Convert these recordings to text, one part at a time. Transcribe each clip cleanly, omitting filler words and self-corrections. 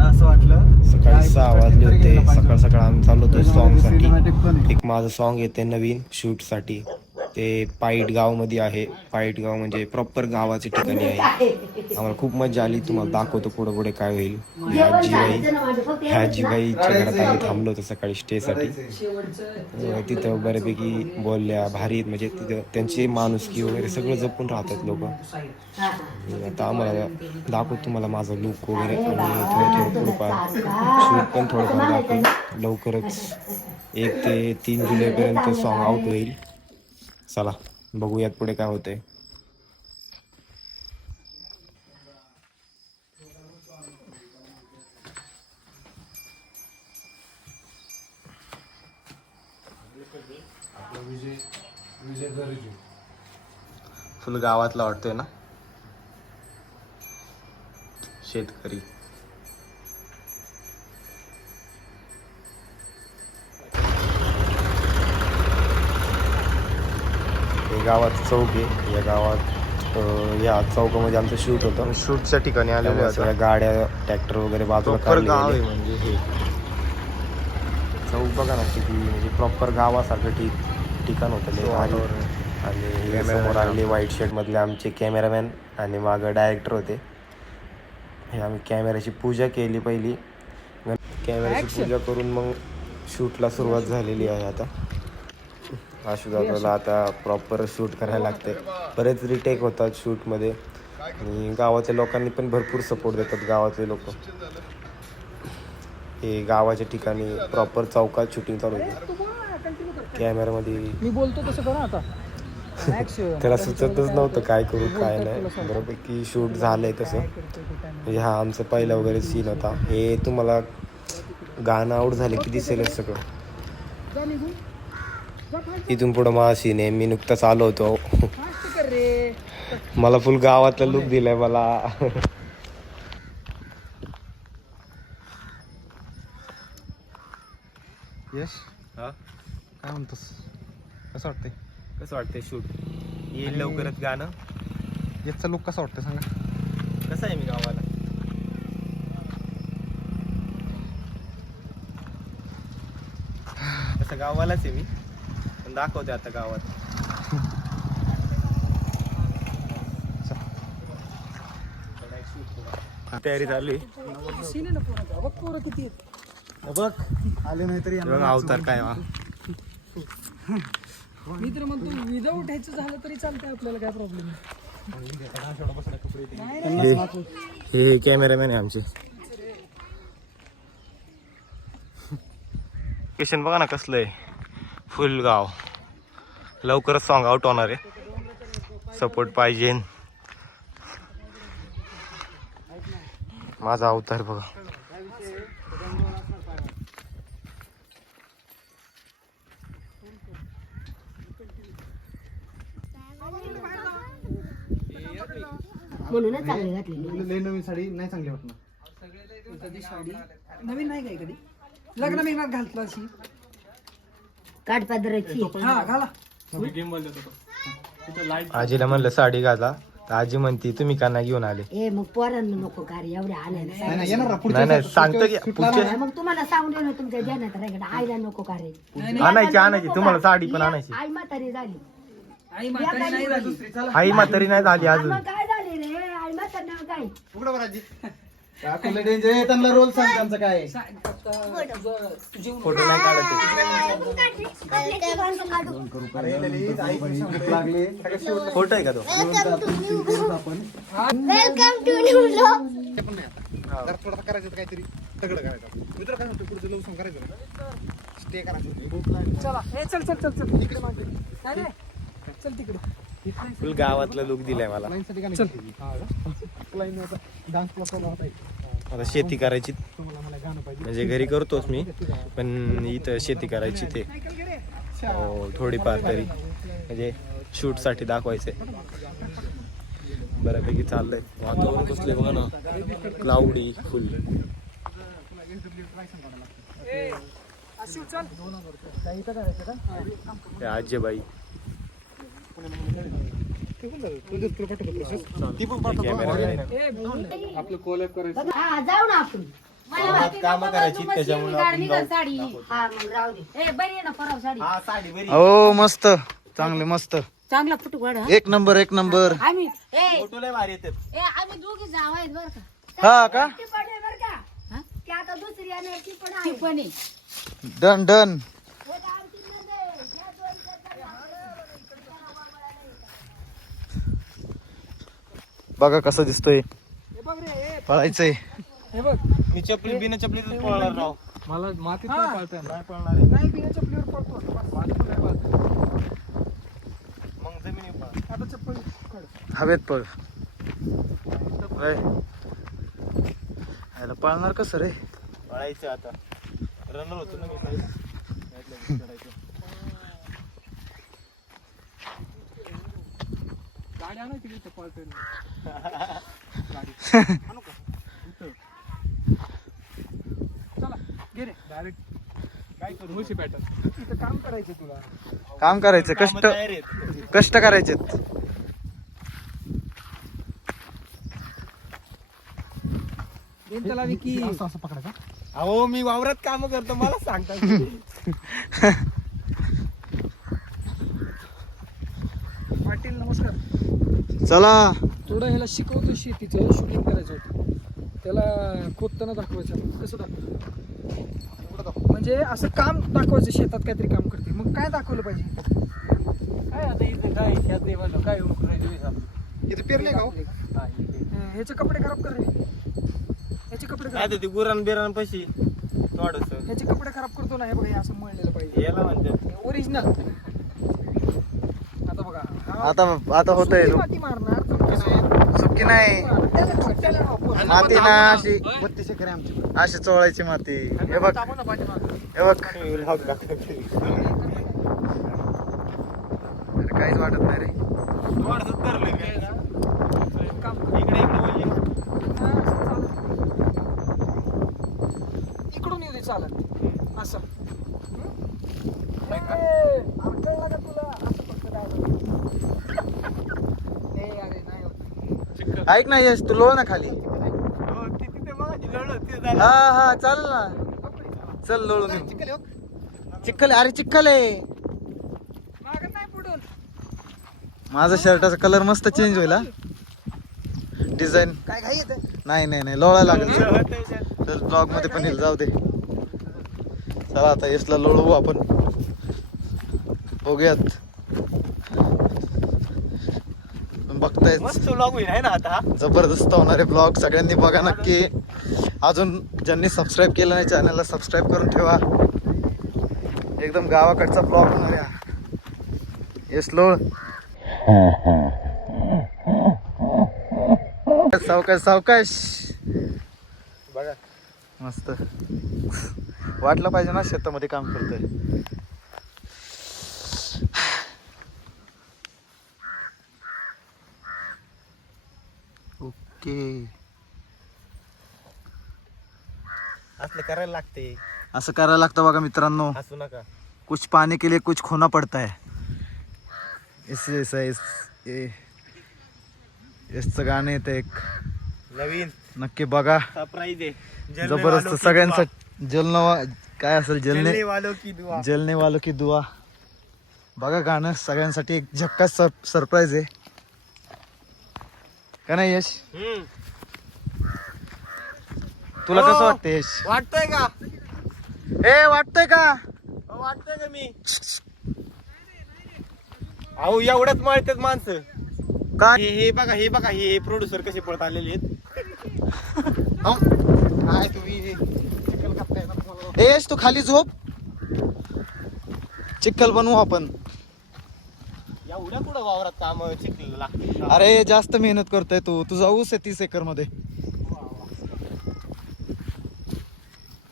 असं वाटलं सकाळी 6 वाजले होते. सकाळ सकाळ आम्ही चाललो होतो सॉन्ग साठी. एक माझं सॉन्ग येते नवीन शूट साठी. ते पाईट गाव मध्ये आहे. पाईट गाव म्हणजे प्रॉपर गावाच्या ठिकाणी आहे. आम्हाला खूप मजा आली. तुम्हाला दाखवतो पुढे पुढे काय होईल. ह्या आजीबाईच्या घरात आम्ही थांबलो होतो सकाळी स्टे साठी. तिथं बऱ्यापैकी बोलल्या भारी म्हणजे तिथं त्यांची माणुसकी वगैरे सगळं जपून राहतात लोक. आता आम्हाला दाखवतो तुम्हाला माझा लुक वगैरे आणि थोडं थोडंफार शूट पण थोडंफार दाखवेल. लवकरच 1 ते 3 जुलैपर्यंत सॉन्ग आउट होईल. चला बघूयात पुढे काय होतंय. फुल गावातला वाटतोय ना शेतकरी. हे गावात चौक आहे. या गावात या चौकामध्ये आमचं शूट होतं. शूटच्या ठिकाणी आलेल्या सगळ्या गाड्या ट्रॅक्टर वगैरे बाजूला काढले. म्हणजे हे चौक बघा ना किती म्हणजे प्रॉपर गावासारखं ठिकाण होतं. आणि समोर आलेले व्हाईट शर्ट मधले आमचे कॅमेरामॅन आणि मागं डायरेक्टर होते. हे आम्ही कॅमेऱ्याची पूजा केली पहिली. कॅमेऱ्याची पूजा करून मग शूटला सुरुवात झालेली आहे. आता आशुदादाला आता प्रॉपर शूट करायला लागते. बरेच रिटेक होतात शूटमध्ये आणि गावाच्या लोकांनी पण भरपूर सपोर्ट देतात. गावातले लोक हे गावाच्या ठिकाणी प्रॉपर चौकात शूटिंग चालू होते. कॅमेरामध्ये मी बोलतो तसं करा आता. त्याला सुचतच नव्हतं काय करू काय नाही. बऱ्यापैकी शूट झालंय तसं. म्हणजे हा आमचा पहिला वगैरे सीन होता. हे तुम्हाला गाणं आउट झालं की दिसेलच सगळं. इथून पुढं माझा सीन आहे. मी नुकताच आलो होतो. मला फुल गावातला लुक दिलाय मला. यश हा काय म्हणतोस? कसं वाटतंय? कसं वाटतंय शूट येईल लवकरच गाणं? यशचा लुक कसा वाटतंय सांगा. कसं आहे मी गावाला तसं गावालाच आहे मी पण दाखवते आता गावात. तयारी चालू किती बघ आले नाही तरी अवतार काय मी तर म्हणतो विदाऊट ह्याचं झालं तरी चालतंय आपल्याला काय प्रॉब्लेम नाही. हे कॅमेरामॅन आहे आमचे. पेशंट बघा ना कसलं आहे. फुल गाव लवकरच सॉन्ग आउट होणार आहे. सपोर्ट पाहिजे. माझा अवतार बघा. म्हणूनच चांगली घातली. नवीन साडी नाही चांगली वाटणार. कधी साडी नवीन नाही काय कधी लग्न मेघनात घालतला अशी काठपादराची हा घाला. आजीला म्हणलं साडी घाला तर आजी म्हणती तुम्ही का नाही घेऊन आले. ए मग पोरांना नको कार्य एवढ्या आणायला. नाही नाही सांगतो की पुढच्या मग तुम्हाला सांगून देणं तुमच्या ध्यानात राहिलं. आईला नको कार्य. आणायची तुम्हाला साडी पण आणायची. आई म्हातारी झाली. आई म्हातारी नाही झाली. आई म्हातारी नाही झाली अजून. मग काय झाली रे आई म्हातारी नाव काय. त्यांना रोल सांग त्यांचं काय. फोटो नाही काढत. फोटो आहे का तो. Welcome to new vlog. थोडा करायचं काहीतरी तगडं करायचं. मित्र काय म्हणतो पुढचं लव सॉन्ग करायचं स्टे करायचं. चला हे चल चल चल चल इकडे मागे नाही नाही चल तिकडे. फुल गावातला लुक दिलाय मला. आता शेती करायची म्हणजे घरी करतोच मी पण इथं शेती करायची ते थोडीफार तरी म्हणजे शूट साठी दाखवायचंय. बऱ्यापैकी चाललंय. वातावरण कसलंय बघा ना. क्लाउडी फुल. ते आजीबाई आपलं कोलॅब करायचं. हा जाऊ ना आपण मला माहिती कामं नको करायची, तू मस्त त्याच्यामुळे हिरवी गाडी आपण निघाल साडी हा मग राहू दे ए बरी आहे ना परवा साडी हो मस्त चांगले मस्त चांगला फोटो काढ एक नंबर एक नंबर आम्ही भारी येतात. आम्ही दोघी जाव आहेत बर का हा का ती पण आहे बर का हा? ती आता दुसरी येणार ती पण आहे ती पण आहे डन डन बघा कसं दिसतोय पळायचंय हे बघ मी चपली बिना चपलीच पळणार राव. मला मातीत नाही पाळता येणार. नाही बिना चपलीवर पळतो मातीत नाही पाळता. मग जमिनी पळ. आता चप्पल काढ. हवेत पळ याला पळणार कसं रे पळायचं आता. रनर होतो ना मी पहिले. गाडी आणा की इथं पळता येईल. आणू का? इथं. चला घे रे डायरेक्ट काय करू मुशी पॅटर्न इथं काम करायचं तुला. काम करायचं कामं तयार आहेत. कष्ट करायचे त्याला विकी असं असं पकडायचं. अहो मी वावरात काम करतो मला सांगता. पाटील नमस्कार. चला थोडं ह्याला शिकवतो शेतीचं शूटिंग करायचं होतं. त्याला खोदताना दाखवायचं आपण. कसं दाखवायचं म्हणजे असं काम दाखवायचं शेतात काहीतरी काम करते. मग काय दाखवलं पाहिजे? काय आता इथं काय शेत नाही म्हणलं काय इथे पेरले का? ह्याचे कपडे खराब कर रे. ह्याचे कपडे काय खराब ते गुरान बिरान पशी थोडस ह्याचे कपडे खराब करतो ना. हे बघा हे असं मळलेलं पाहिजे याला म्हणतात. ओरिजिनल. आता बघा हा आता होतंय सुकी माती मारणार सुकी नाही त्याला वापर. माती ना अशी अशी चोळायची माती हे बघ तापवून पाहिजे मागं. हे बघ अरे काहीच वाटत नाही रे थोडंसंच धरलंय मी. काम इकडे इकडे बोलली. इकडून येऊ दे चालत असं. कळलं का तुला? असं फक्त ए अरे नाही होत. ऐक ना यश तू लोळ ना खाली हो, तिथे मगाशी लढलं, ते झालं. हा हा चल ना चल लोळून येऊ. चिखल अरे चिखल आहे मागं नाही पुढून. माझा शर्टाचा कलर मस्त चेंज होईल हा डिझाईन काय घाई येते? नाही नाही नाही लोळायला लागेल तर ब्लॉग मध्ये पण येईल जाऊ दे चला आता यशला लोळवू आपण बघूयात बघताय मस्त व्लॉग होईल आहे ना आता. जबरदस्त होणारे ब्लॉग सगळ्यांनी बघा नक्की अजून ज्यांनी सबस्क्राईब केलं नाही चॅनलला सबस्क्राईब करून ठेवा एकदम गावाकडचा ब्लॉग होणार आहे यश लोळ सावकाश सावकाश बघा मस्त वाटलं पाहिजे ना शेतामध्ये काम करतोय ओके असलं करायला लागते. असं करायला लागतं बघा मित्रांनो हसू नका. कुछ पाने के लिए कुछ खोना पड़ता है इससे ऐसा इसचं गाणं येतं एक नवीन नक्की बघा सरप्राईज आहे. जलने जबरदस्त वालों की सगळ्यांचं जलनं काय असेल दुआ. जलने जलने वालों की दुआ. जलने वालों की दुआ बघा गाणं सगळ्यांसाठी एक झक्कास सरप्राईज आहे का नाही यश तुला हो. कसं वाटतं यश वाटतंय का? ए वाटतंय का वाटतंय का मी? अहो एवढ्याच मळतात माणसं. काय हे बघा हे बघा हे प्रोड्युसर कसे पळत आलेले आहेत. काय तुम्ही चिखल कापताय ना तुम्हाला. ए यश तू खाली झोप चिखल बनवू आपण एवढ्या कुठं वावरात काम शिकलेलं लागतं. अरे जास्त मेहनत करतोय तू तुझा ऊस आहे 30 एकर मध्ये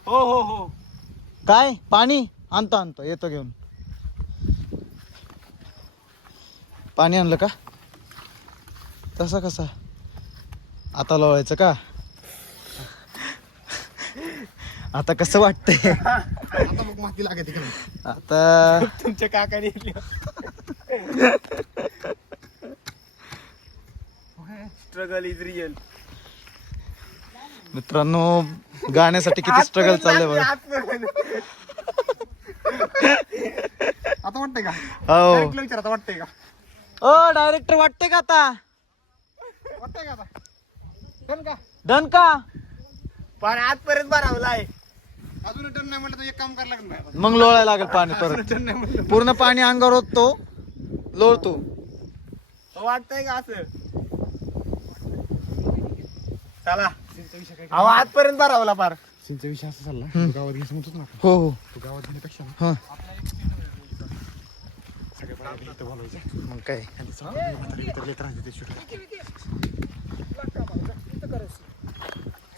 हो हो हो काय पाणी आणतो आणतो येतो घेऊन पाणी आणलं का तसा कसा आता लोळायचं का आता कसं वाटतंय? आता मग माती लागते आता तुमच्या काकाने स्ट्रगल इज रिअल. मित्रांनो गाण्यासाठी किती स्ट्रगल चाललंय बघा. आता वाटतंय का? हो विचार आता वाटतंय का? ओ डायरेक्टर वाटतंय का आता? वाटतंय का आता? पण का डन का? पण आजपर्यंत भरावला आहे. अजून टन नाही म्हटलं तर एक काम करायला लागेल. मग लोळायला लागेल पाणी परत. टन नाही म्हटलं पूर्ण पाणी अंगावर होतो लोळतो. वाटतंय का असं? चला अहो आजपर्यंत भरावला पार. सिंचा विषय असा चालला गावात घ्यायचं म्हणतोच ना हो हो तू गावात घेण्यापेक्षा ना हा सगळ्या बाया इथं बोलायचं मग काय तर लेकर राहते ते शूट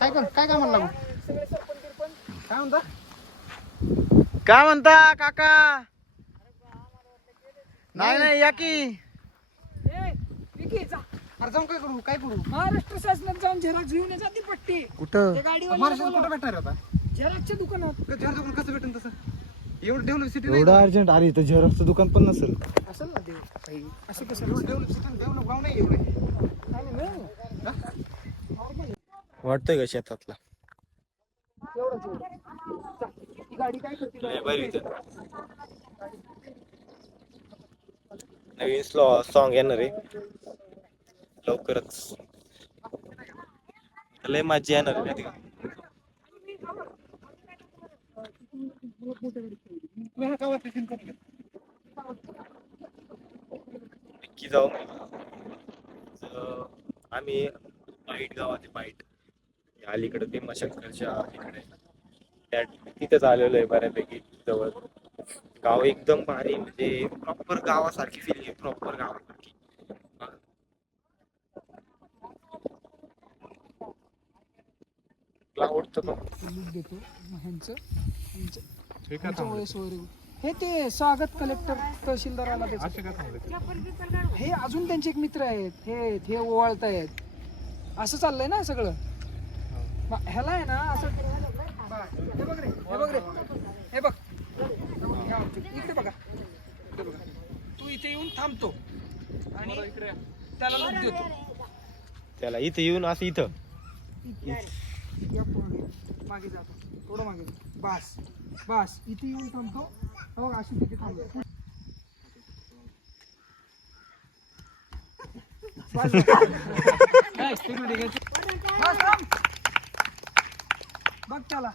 काय काम लागू? काय म्हणता? काय म्हणता काका? नाही नाही या की. अरे जाऊन काय करू? महाराष्ट्र शासनात जाऊन झेरॉक्स घेऊन ये, जा ती पट्टी कुठं? त्या गाडीवर महाराष्ट्रात कुठं भेटणार आता? झेरॉक्सच्या दुकानात घर जाऊन कसं भेटेल तसं? एवढं डेव्हलप सिटी एवढं अर्जंट? अरे इथं झेरॉक्सचं दुकान पण नसेल. असेल ना देव काही असं कसं डेव्हलप सिटी डेव्हलप गाव नाही एवढे. नाही, मिळेल ना. वाटतंय का शेतातला? एवढंच. जा. ती गाडी काय करते? नवीन सॉन्ग येणार आहे लवकरच. लय मजा येणार आहे. नक्की जाऊ. आम्ही पाईट गावात पाईट अलीकडे भीमाशंकरच्या इकडे त्या तिथेच आलेलो आहे बऱ्यापैकी जवळ. गाव एकदम भारी, म्हणजे प्रॉपर गावासारखी फील आहे. प्रॉपर गावासारखी. आवडतं पण. लूक देतो ह्यांचं वयस वगैरे. हे ते स्वागत कलेक्टर तहसीलदाराला त्याचं. हे अजून त्यांचे एक मित्र आहेत, हे ओवाळत आहेत. असं चाललंय ना सगळं. ह्याला आहे ना असं. हे बघ रे, हे बघ रे, हे बघ इकडे बघा. तू इथे येऊन थांबतो आणि त्याला लूक देतो. त्याला इथं येऊन असं इथं या मागे जातो, थोडं मागे जातो. बस बस इथे येऊन थांबतो. हो अशी तिथे थांबतो. बघ त्याला.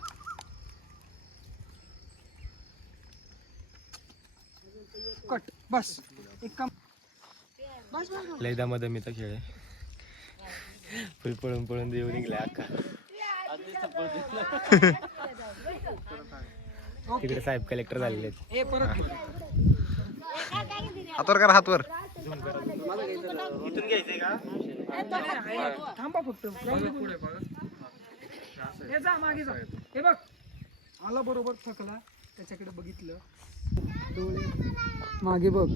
कट. बस एक काम. बस बस लय दामा दमीचा खेळ आहे. फुल पळून पळून देऊ निघला अक्का. तिकडे साहेब कलेक्टर झालेले आहेत. हे परत घे. हातवर करा हातवर. इथून घ्यायचंय का? थांबा फक्त. हे जा मागे जा. हे बघ आला बरोबर थकला, त्याच्याकडे बघितलं, डोळे मागे बघ.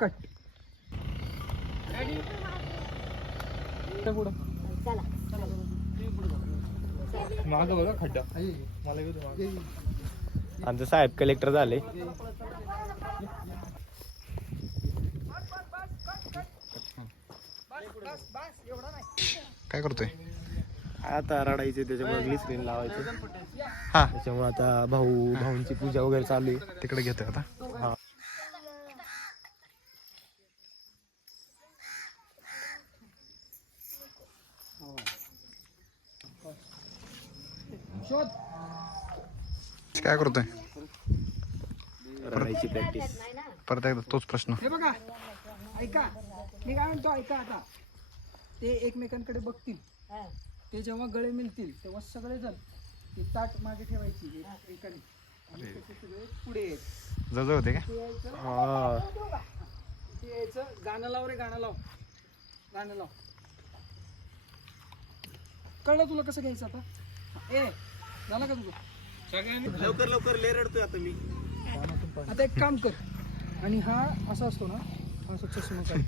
कट. पुढं मागं बघा खड्डा मला येऊ दे मागं. आमचं साहेब कलेक्टर झाले. काय करतोय? आता रडायचे, त्याच्यामुळे ग्लिसरीन लावायचे. हा त्याच्यामुळे आता भाऊंची पूजा वगैरे चालू आहे. तिकडे घेतोय आता. हा. शोध. काय करतोय? रडायची प्रॅक्टिस. परत एकदा तोच प्रश्न. हे बघा ऐका, मी काय म्हणतो ऐका. आता ते एकमेकांकडे बघतील, ते जेव्हा गळे मिळतील तेव्हा सगळेजण ती ताट मागे ठेवायची एकाने आणि त्याचे सगळे पुढे यायचे. जवळ होते का? ते यायचं, हा. ते यायचं. गाणं लाव रे, गाणं लाव, गाणं लाव. कळलं तुला कसं घ्यायचं आता? ए झालं का तुझं? लवकर लवकर लय रडतोय आता मी. आता एक काम कर, आणि हा असा असतो ना, हा असं चष्मा काढ.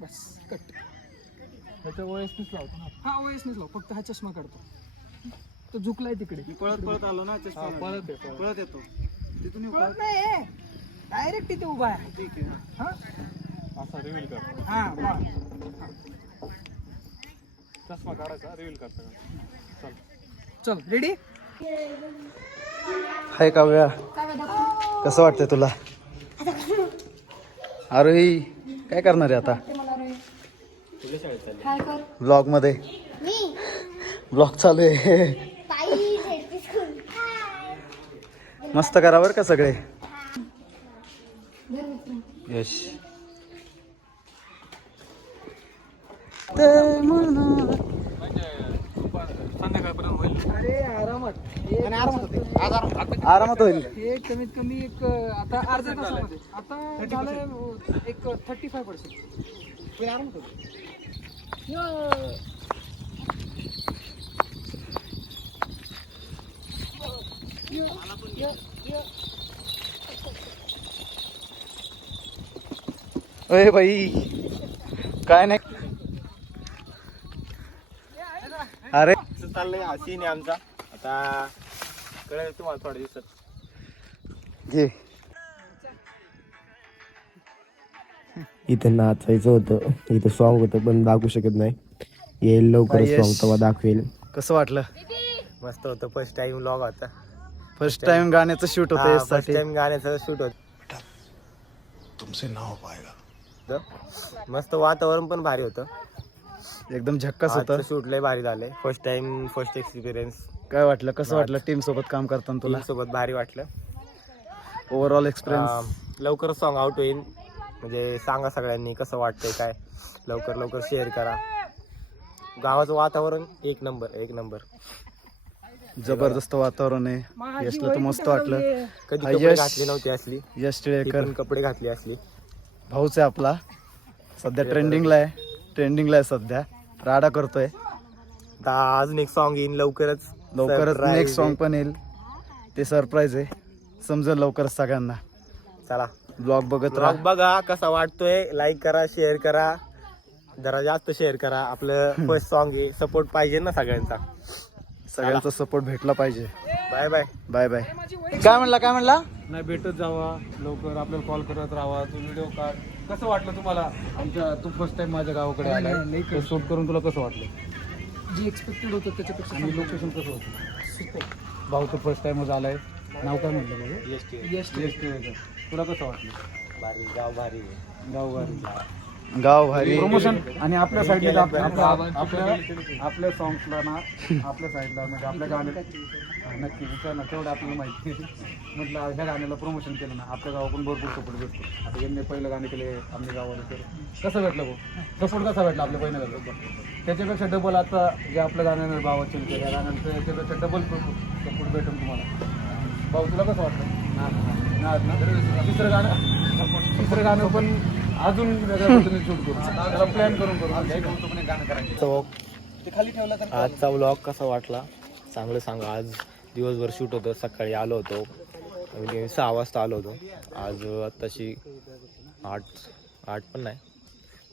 बस कट. त्याच्या वयसनीच लावतो ना. हा वयसनीच लाव, फक्त हा चष्मा काढतो. तो झुकलाय तिकडे. पळत आलो ना पळत येतो तिथून पळत नाही, डायरेक्ट तिथे उभा आहे. ठीक आहे. हा असा रिव्हील कर. हा वा. चष्मा काढायचा रिव्हील करता. चल चल रेडी. हाय काव्या, कसं वाटतंय तुला? आरोही काय करणार आहे आता काय कर ब्लॉग मध्ये? मी ब्लॉग चालू आहे. ताई झेडपी स्कूल. मस्त करा बरं का सगळे. यश संध्याकाळपर्यंत होईल. अरे आरामात. आरामात होईल. हे कमीत कमी एक आता अर्ध्या तासामध्ये आता झालं एक 35%. अरे भाई काय नाही. अरे चाललंय हा सीन आहे आमचा. आता कळेल तुम्हाला थोड्या दिवसात. घे. इथं नाचायचं होतं, इथं सॉन्ग होतं पण दाखवू शकत नाही. येईल लवकरच Yes. सॉन्ग तेव्हा दाखवेल. कसं वाटलं? मस्त होतं. फर्स्ट टाइम व्लॉग होता. फर्स्ट टाइम गाण्याचं शूट होतं फर्स्ट यासाठी. टाइम गाण्याचं शूट होत. तुमसे ना हो पाएगा. मस्त वातावरण पण भारी होतं. एकदम झक्कास होतं. शूट लय भारी झाले. First time first experience. काय वाटलं, कसं वाटलं टीम सोबत काम करताना तुला? सोबत भारी वाटलं. Overall experience? लवकरच सॉन्ग आउट होईल. म्हणजे सांगा सगळ्यांनी कसं वाटतंय काय. लवकर लवकर शेअर करा. गावाचं वातावरण एक नंबर. जबरदस्त वातावरण आहे. यशला तर मस्त वाटलं. कधी हा, कपडे यश. घातली नव्हती असली. यश ती टिळेकर पण कपडे घातली असली. भाऊच आहे आपला. सध्या ट्रेंडिंगला आहे सध्या. राडा करतोय. आता अजून एक सॉन्ग येईन लवकरच. Surprise नेक्स्ट सॉन्ग आहे. पण येईल. ते सरप्राईज आहे, समजेल लवकरच सगळ्यांना. चला ब्लॉग बघत ब्लॉग राहा. बघा कसा वाटतोय. लाईक करा, शेअर करा, जरा जास्त शेअर करा. आपलं फर्स्ट सॉन्ग आहे, सपोर्ट पाहिजे ना सगळ्यांचा. सगळ्यांचा सपोर्ट भेटला पाहिजे. Bye bye. Bye bye. काय म्हणला? नाही भेटत जावा लवकर, आपल्याला कॉल करत राहा. तू व्हिडिओ काढ. कसं वाटलं तुम्हाला आमच्या, तू फर्स्ट टाइम माझ्या गावाकडे आला शूट करून, तुला कसं वाटलं? जे एक्सपेक्टेड होतं त्याच्यापेक्षा आणि लोकेशन कसं होतं? भाऊ तर फर्स्ट टाइमच आलाय. नाव काय म्हटलं माझं? यश तुला कसं वाटलं? भारी गाव भारी. गाव भारी. प्रमोशन आणि आपल्या साईडला आपल्या सॉंग्सला ना, आपल्या साईडला म्हणजे आपल्या गाण्याला नक्की विचार ना, तेवढं आपल्याला माहिती म्हटलं ह्या गाण्याला प्रमोशन केलं ना, आपल्या गावाकडून भरपूर सपोर्ट भेटतो. आता यांनी पहिलं गाणे केले आपल्या गावाला, तर कसं भेटलं भाऊ? सपोर्ट कसा भेटला आपल्या पहिल्या गाण्याला? त्याच्यापेक्षा डबल आता जे आपल्या गाण्यानं भावाचे त्या गाण्याचं याच्यापेक्षा डबल सपोर्ट भेटेल तुम्हाला. भाऊ तुला कसं वाटतं? तिसरं गाणं पण अजून वेगळ्या पद्धतीने शूट करू, त्याला प्लॅन करून गाणं करायचं. आजचा व्लॉग कसा वाटला चांगलं सांगा. आज दिवसभर शूट होतं. सकाळी आलो होतो, म्हणजे 6 वाजता आलो होतो. आज आत्ताशी 8 पण नाही,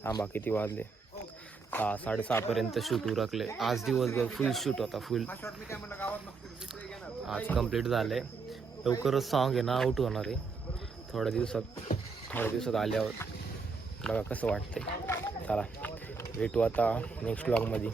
थांबा किती वाजले, 6:30पर्यंत शूट उरकले. आज दिवसभर फुल शूट होता, फुल. आज कंप्लीट झालं आहे. लवकरच सॉन्ग आहे ना आउट होणार आहे. थोड्या दिवसात आल्यावर बघा कसं वाटतंय. चला भेटू आता नेक्स्ट व्लॉगमध्ये.